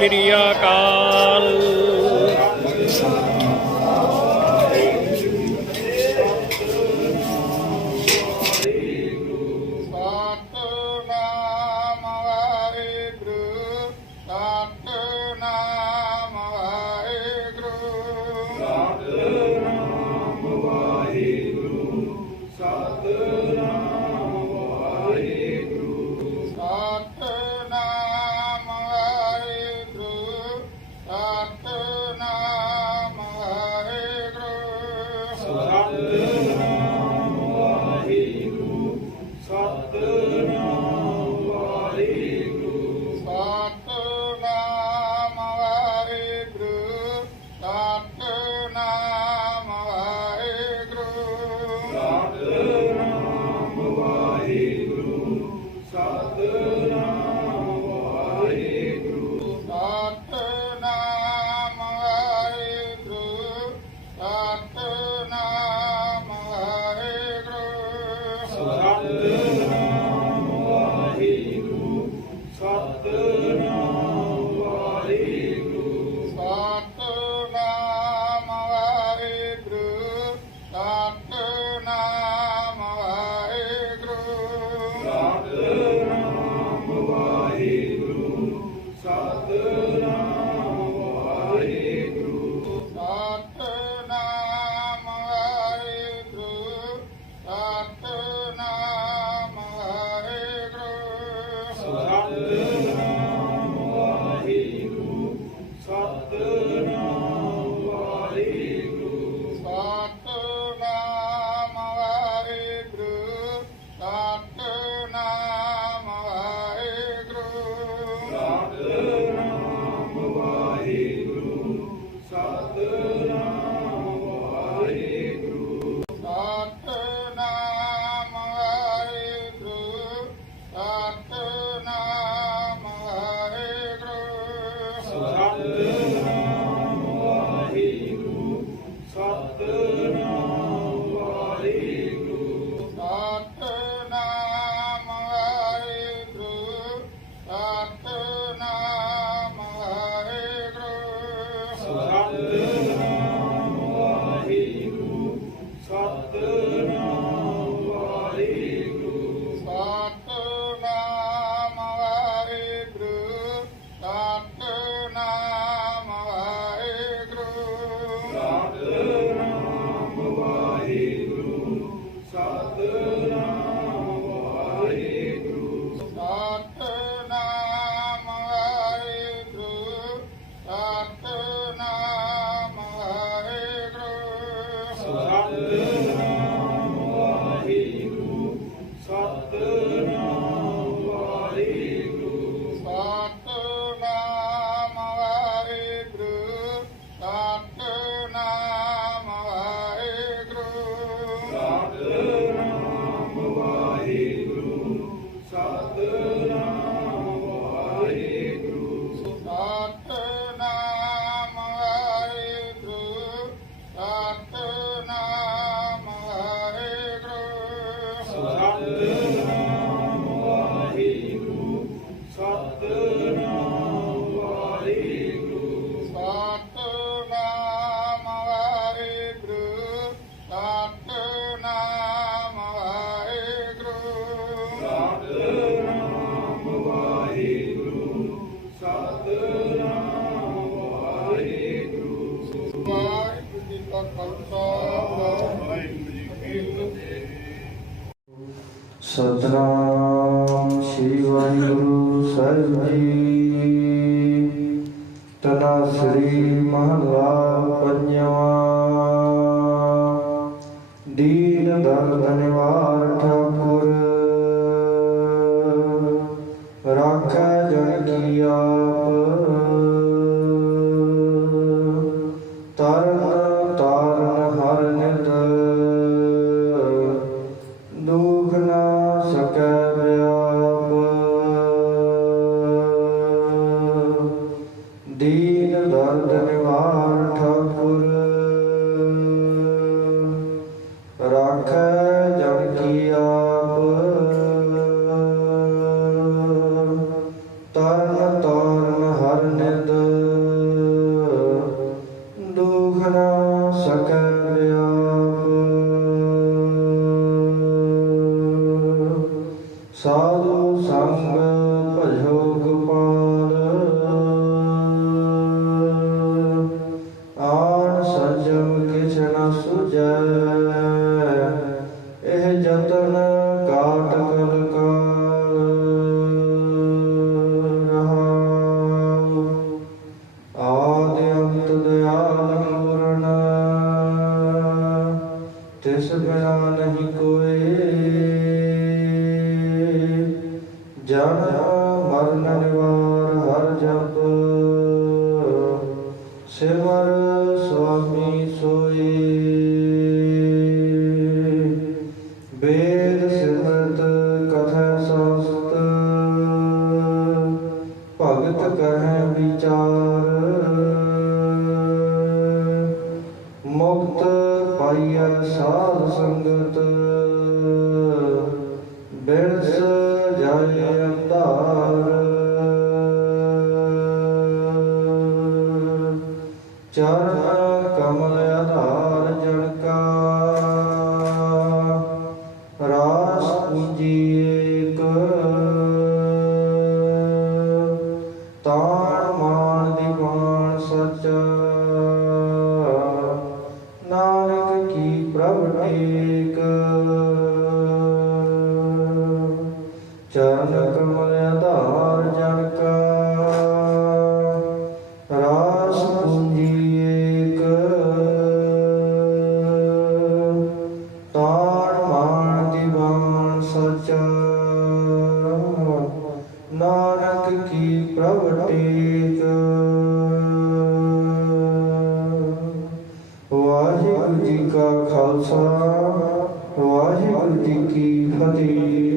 ক্রিয়াকাল। Hallelujah. Satnam ਸ੍ਰੀ ਵਾਹਿਗੁਰੂ ਸਾਹਿਬ ਜੀ। ਤਨਾ ਸ੍ਰੀ ਮਹਾਰਾਜ ਸਾਧੂ ਸੰਗ ਭਜੋ ਗੋਪਾਲ। ਆਣ ਸੰਜਮ ਕਿਛ ਨ ਸੁਜੈ ਇਹ ਜਤਨ ਕਾਟ ਕਲ ਕਾਲ। ਰਹਾਉ ਆਦਿ ਅੰਤ ਦਇਆਲ ਪੂਰਨ ਤਿਸ ਬਿਨਾ ਨਹੀਂ ਕੋਈ ਜਨ ਮਰਨ ਨਿਵਾਰ ਹਰ ਜਪ। ਸਿਮਰ ਸੁਆਮੀ ਸੋਈ। ਵੇਦ ਸਿਮਰਤ ਕਥਾ ਸਾਸਤ। ਭਗਤ ਕਹਿ ਵਿਚਾਰ। ਮੁਕਤ ਪਾਈਐ ਸਾਧ ਸੰਗਤ। ਚਰਨ ਕਮਲ ਆਧਾਰ ਜਨ ਕਾ ਰਾਸ ਪੂਜੀ ਏਕ। ਤਾਣ ਮਾਨ ਦੀਵਾਨ ਸਚਾ। ਨਾਨਕ ਕੀ ਪ੍ਰਭ ਟੇਕ ਵਾਹਿਗੁਰੂ ਜੀ ਕਾ ਖਾਲਸਾ ਵਾਹਿਗੁਰੂ ਜੀ ਕੀ ਫਤਿਹ।